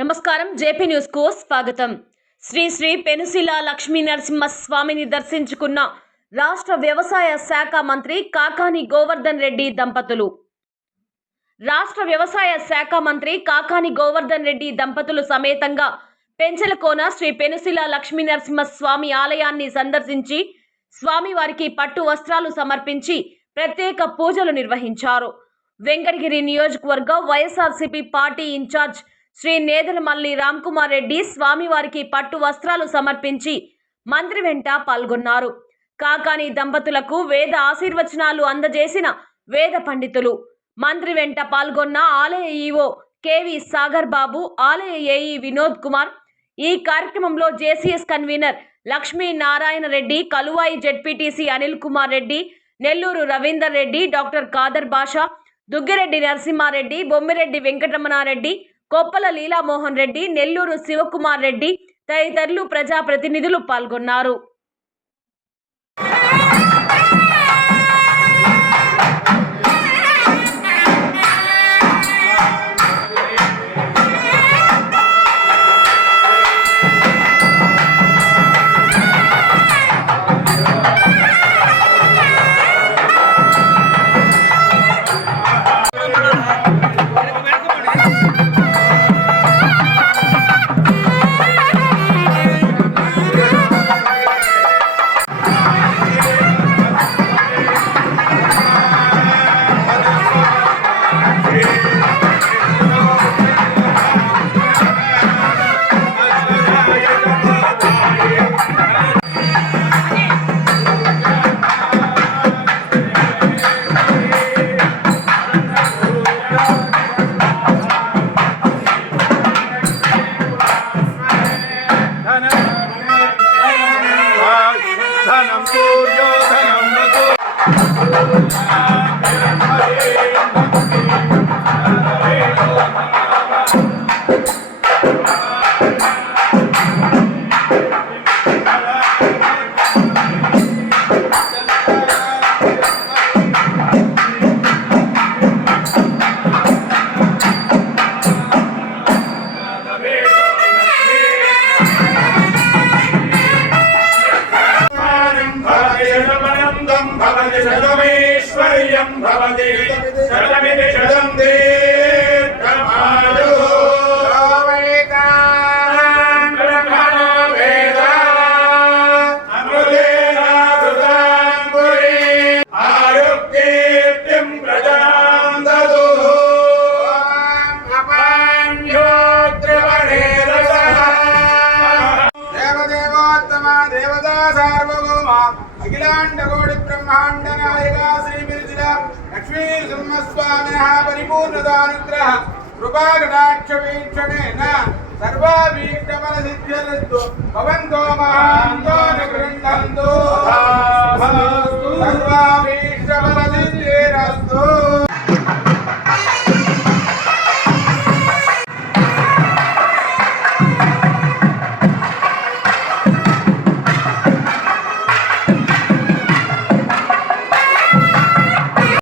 నమస్కారం. జేపీ న్యూస్కు స్వాగతం. శ్రీ శ్రీ పెనుశిల లక్ష్మీ నరసింహ స్వామిని దర్శించుకున్న రాష్ట్ర వ్యవసాయ శాఖ మంత్రి కాకాని గోవర్ధన్ రెడ్డి దంపతులు. రాష్ట్ర వ్యవసాయ శాఖ మంత్రి కాకాని గోవర్ధన్ రెడ్డి దంపతులు సమేతంగా పెంచలకోన శ్రీ పెనుశిల లక్ష్మీ నరసింహ స్వామి ఆలయాన్ని సందర్శించి స్వామివారికి పట్టు వస్త్రాలు సమర్పించి ప్రత్యేక పూజలు నిర్వహించారు. వెంకటగిరి నియోజకవర్గ YSRCP party in charge Shri Nedalamalli Ramkumar Reddy స్వామివారికి పట్టు వస్త్రాలు సమర్పించి మంత్రి వెంట పాల్గొన్నారు. కాకాని దంపతులకు వేద ఆశీర్వచనాలు అందజేసిన వేద పండితులు. మంత్రి వెంట పాల్గొన్న ఆలయ ఈవో కేవి సాగర్ బాబు ఆలయ ఏఈ వినోద్ కుమార్ ఈ కార్యక్రమంలో JCS convener Lakshmi Narayana Reddy Kaluvai ZPTC Anil Kumar Reddy Nellore Ravinder Reddy doctor Khader Basha Duggireddy Narasimhareddy Bommireddy Venkataramanareddy Koppala Leelamohan Reddy Nellore Sivakumar Reddy తదితరులు ప్రజాప్రతినిధులు పాల్గొన్నారు. భవతి శతమేశ్వర్యం భవతి శతమితి శతం ಸಾರ್ವಭೌಮ ಅಖಿಲಾಂಡ ಕೋಟಿ ಬ್ರಹ್ಮಾಂಡ ನಾಯಕ ಶ್ರೀ ಬಿರುಜಿನ ಲಕ್ಷ್ಮೀ ಸಿಂಹಸ್ವಾಮಿನ ಪರಿಪೂರ್ಣದಾನುಗ್ರಹ ಕೃಪಾಕಟಾಕ್ಷವೀಕ್ಷಣೇನ ಸರ್ವಾಭೀಷ್ಟಮನ ಸಿದ್ಧಿರಸ್ತು ಭವಂತೋ ಮಹಾಂತೋ ನಗರ